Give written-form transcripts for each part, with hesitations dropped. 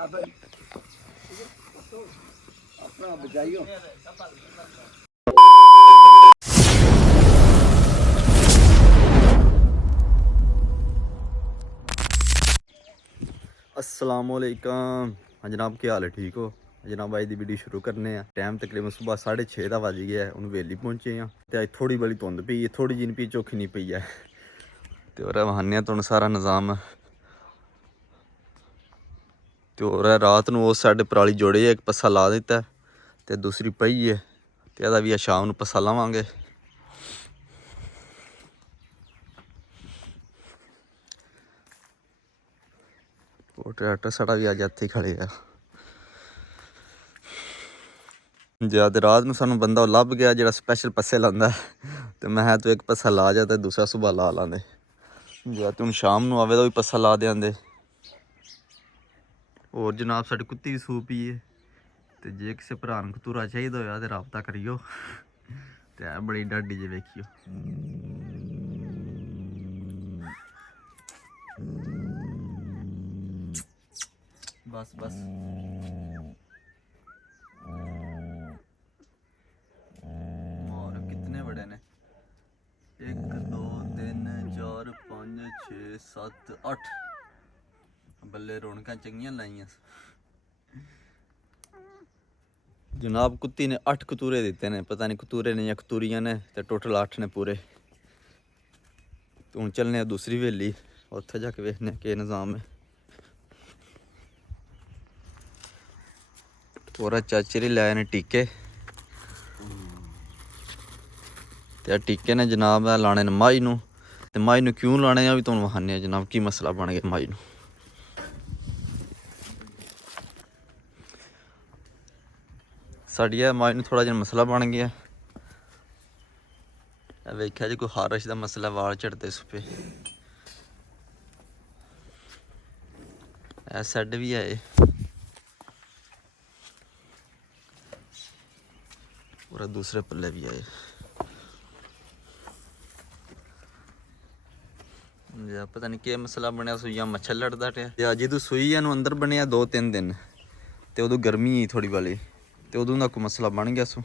अपना बचाइयो। अस्सलामुअलैकुम। हाँ जनाब, क्या हाल है? ठीक हो जनाब? अज की वीडियो शुरू करने हैं। टाइम तकरीबन सुबह 6:30 का बज गया है। हूँ वेली पहुंचे हैं तो अज थोड़ी बड़ी धुंध पई है, थोड़ी जी पी, चौखी नहीं पई है। तो और वहाने तुहानू सारा निज़ाम तो और रात को उस साइड पराली जोड़ी है, एक पस्सा ला दिता है तो दूसरी पई है तो यदा भी शाम को पस्सा लावांगे। वो ट्रैक्टर साड़ा भी अज इत्थे खड़े है। जद रात को सानू बंदा लभ गया जो स्पैशल पस्से लांदा तो मैं तू एक पस्सा ला जा तो दूसरा सुबह ला लांदे। जे तू शाम को आवे तो भी पस्सा ला देंदे। और जनाब साडी कुत्ती भी सू पी है तो जे किसी भरा नूं कतूरा चाहिए होया तो राबता करियो। तो है बड़ी डाडी जे वेखियो। बस बस और कितने बड़े ने? 1 2 3 4 5 6 7 8 बल्ले रौनक चंगियां लाइया। जनाब कुत्ती ने 8 कतूरे दिते ने, पता नहीं कतूरे ने या कतूरियां ने, तो टोटल 8 ने पूरे। तो हूँ चलने दूसरी हवेली, उत्थे जाके वेखने के निज़ाम है। और चाचे लाए ने टीके तो टीके ने जनाब लाने ने माई नूं। ते माई नूं क्यों लाने भी तुहानूं वखाने जनाब की मसला बन गया माई नूं। साड़ी माई नूं थोड़ा जिहा मसला बन गया। वेख्या जी कोई हारश का मसला, वाल झड़ते सुपे। ऐ सैड भी आए और दूसरे पल्ले भी आए। पता नहीं क्या मसला बनया, सुइया मच्छर लड़ता पिया। जो सुई है अंदर बनया 2-3 दिन तो उदों गर्मी आई थोड़ी वाली तो उदों का कोई मसला बन गया सू।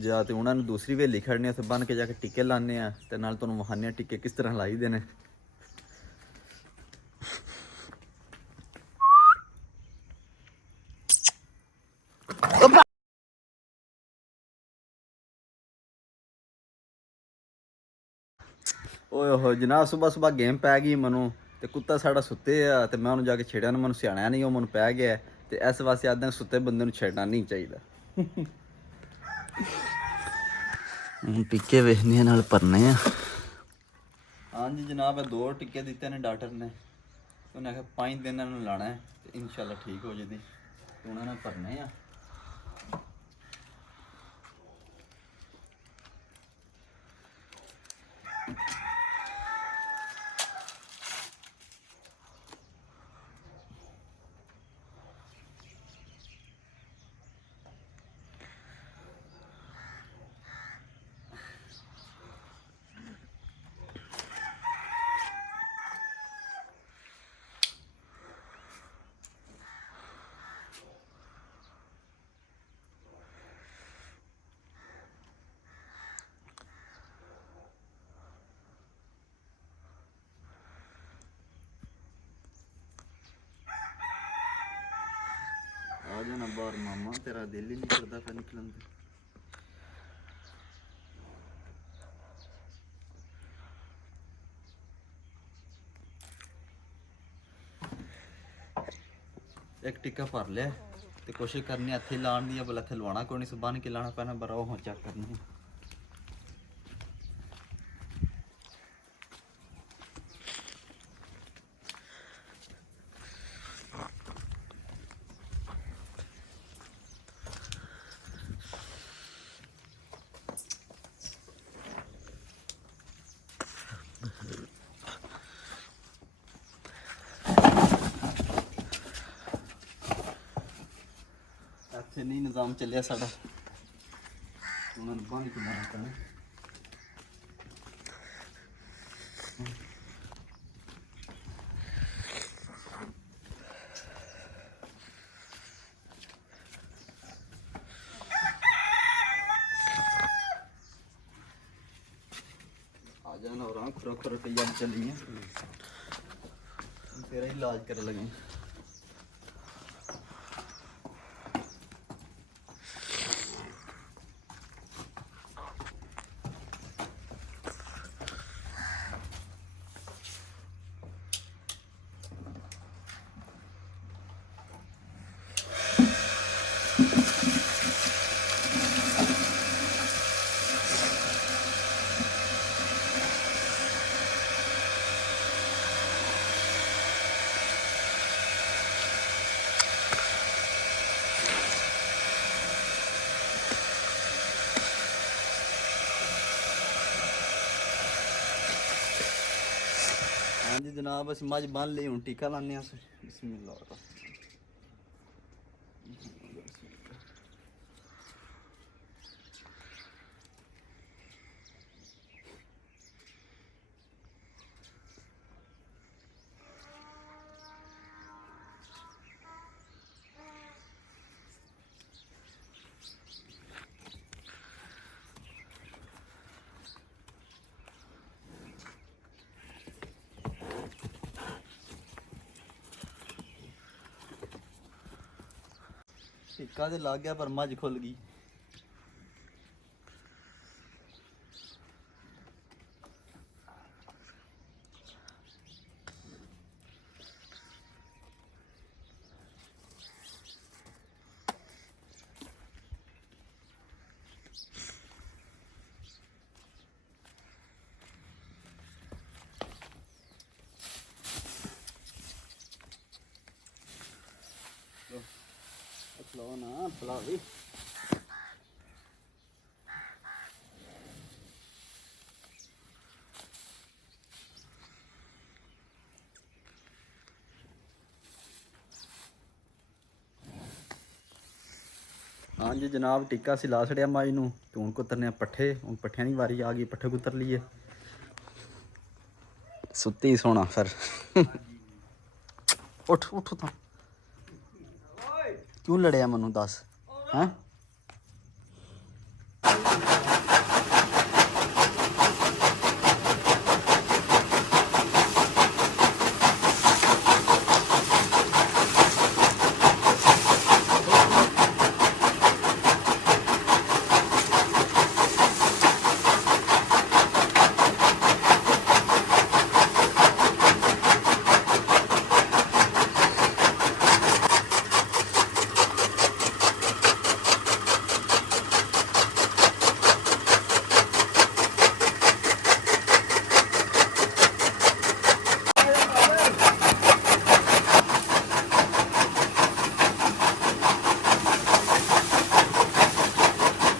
या तो उन्होंने दूसरी हवेली खड़ने उत्थे बन के जाके टिक्के लाने तो नाल तुहानूं वखाने टिक्के किस तरह लाई दे ने। ओए हो जनाब, सुबह सुबह गेम पै गई मनु तो कुत्ता साड़ा सुते आ तो मैं उन्होंने जाके छेड़िया, मैं सियाणा नहीं, वो मैं पै गया तो इस वास्ते आदमी सुते बंदे नूं छेड़ना नहीं चाहिए। टिक्के वेखने नाल भरने आ। हाँ जी जनाब, 2 टिक्के दिते ने डॉक्टर ने, उन्हें आखिया 5 दिन इन्हूं लाना है तो इंशाल्लाह ठीक हो जाती। तो उन्होंने भरने आ। आ जाना बाहर मामा, तेरा दिल ही नहीं करता फिर निकलन दे। एक टिक्का भर लिया तो कोशिश करनी इत्थे लाने दी, भला इत्थे लवाना कोई नहीं, बन के लाना पैना, बरा वो चेक करनी। इत्थे नहीं निज़ाम चलिया साड़ा, उन्होंने बन के लाना पैना। खुरा खुरा कई जब चली है तेरा इलाज कर लगे। हाँ जी जनाब अस मज बन ली हूँ टीका लाने बिस्मिल्लाह। टिक्का तो लग गया पर मज खुल गई। खिलाओ ना खिला भी। हाँ जी जनाब टिक्का असी ला छड़िया मज नूं ते हुण कुतरने पट्ठे। हुण पट्ठियां दी वारी आ गई पट्ठे कुतर लीए। सुत्ती सोना फिर उठ उठ तो क्यों लड़िया मैनू दस हैं।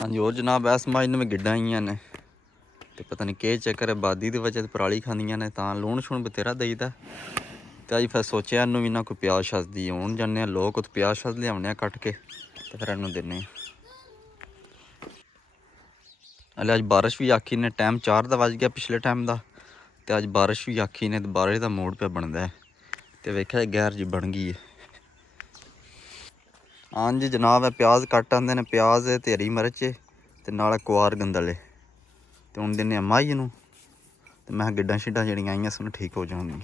हाँ जी और जनाब इस मज में गिड्डां आईयां ने ते पता नहीं केह् चक्कर है बादी दी वजह ते पराली खांदियां ने तां लूण शूण बथेरा देईदा। ते अज फिर सोचेआ इनू भी ना कोई प्याज शस दी हून जन्ने लोग उत्त प्याज शस लियाने कट के ते फिर इनू दिन्ने। हले अज बारिश भी आखी ने टाइम 4 दा वज गया पिछले टाइम दा ते अज बारिश भी आखी ने ते बारिश दा मूड पे बनदा है ते वेख्या गैर जी बन गई है। हाँ जी जनाब है प्याज कट आंदे ने प्याज ते हरी मिर्च ते नाल कुआर गंदले ते हुण दिन्ने माही नूं ते मैं गिड्डां शिड्डां जेह्ड़ियां आइयां सन ठीक हो जाणगियां।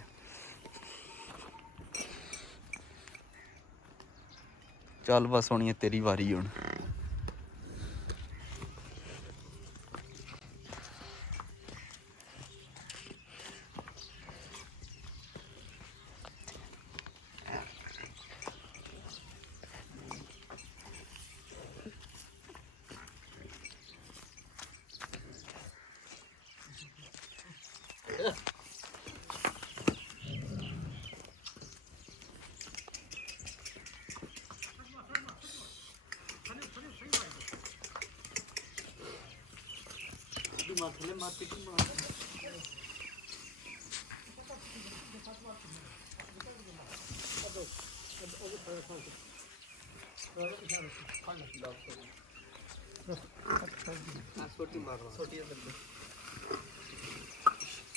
चल बस होनी है तेरी वारी हुण।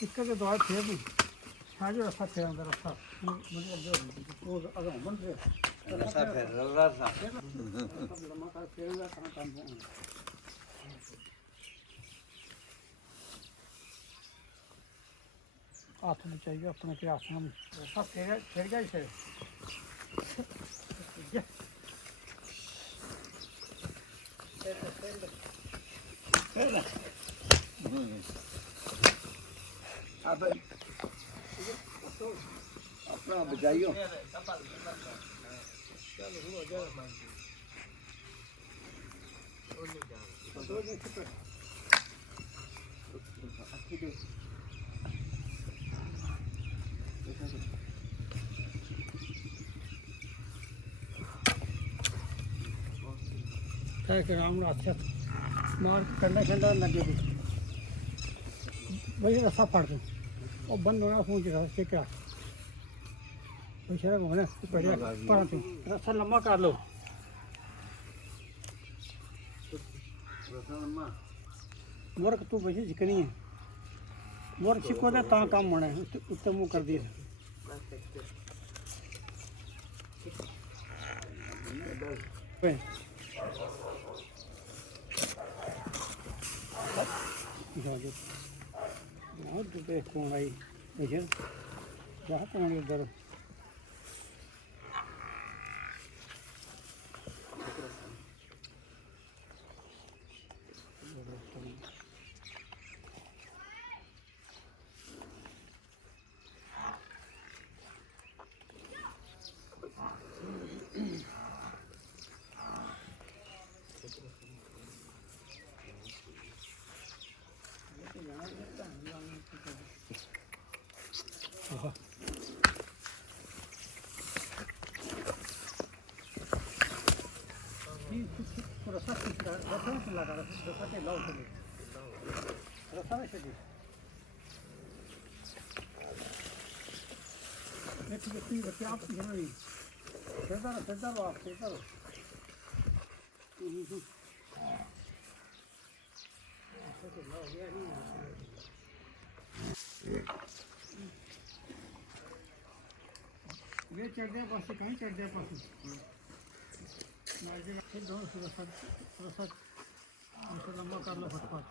इसका जो दवा थे भी आगे रखा थे अंदर रखा वो अगर बन रहे ऐसा फिर रहा था लम्बा का फेरला कहां काम है। ਹੱਥ ਨੂੰ ਚਾਹੀਏ ਆਪਣੇ ਕੇ ਆਸਣ ਰਸਾ ਫੇਰ ਗਿਆ ਇਸੇ अब अपना बचाइयो राम अच्छा मार कंडा कंडा लगे भी वही रस्सा फाड़ दो और बंद होना फोन के साथ क्या वैसे होना बढ़िया पड़ा तू रस्सा लंबा कर लो मोरक तू वैसे चिकनी है मोरक चिको दे ता काम होना है उत्ते मुंह कर दिया बहुत देखो भाई वैसे जहाँ कौन उधर रस्सा नहीं लगा रस्सा के लाओ चले रस्सा नहीं चले ठीक है आप नहीं सेदा लो आप सेदा लो ये चढ़ गया पास कहीं चढ़ गया पास फिर दोनों रस्सा लंबा कर लो फटफट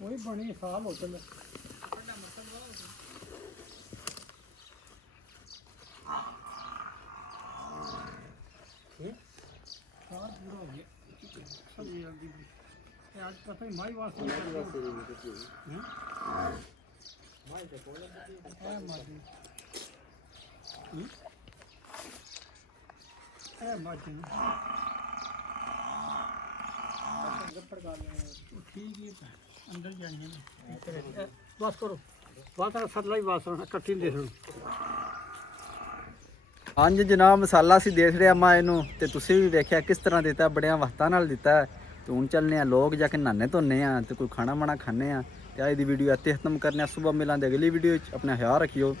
वही बनी साल हो चले साल पूरा हो गया आज पता ही माई वास्ते ठीक है अंदर जाएंगे बस करो बात सतला ही बात इकट्ठी देख लो ਹਾਂਜੀ ਜਨਾਬ ਮਸਾਲਾ ਅਸੀਂ ਦੇਖ ਰਿਹਾ ਮਾਂ ਇਹਨੂੰ ਤੇ ਤੁਸੀਂ ਵੀ ਵੇਖਿਆ ਕਿਸ ਤਰ੍ਹਾਂ ਦਿੱਤਾ ਬੜਿਆਂ ਵਕਤਾਂ ਨਾਲ ਦਿੱਤਾ ਤੇ ਹੁਣ ਚੱਲਨੇ ਆ ਲੋਕ ਜਾ ਕੇ ਨਹਾਨੇ ਧੋਨੇ ਆ ਤੇ ਕੋਈ ਖਾਣਾ ਮਾਣਾ ਖਾਣੇ ਆ ਤੇ ਅੱਜ ਦੀ ਵੀਡੀਓ ਇੱਥੇ ਖਤਮ ਕਰਨੇ ਆ ਸਵੇਰ ਮਿਲਾਂਗੇ ਅਗਲੀ ਵੀਡੀਓ ਵਿੱਚ ਆਪਣਾ ਖਿਆਲ ਰੱਖਿਓ।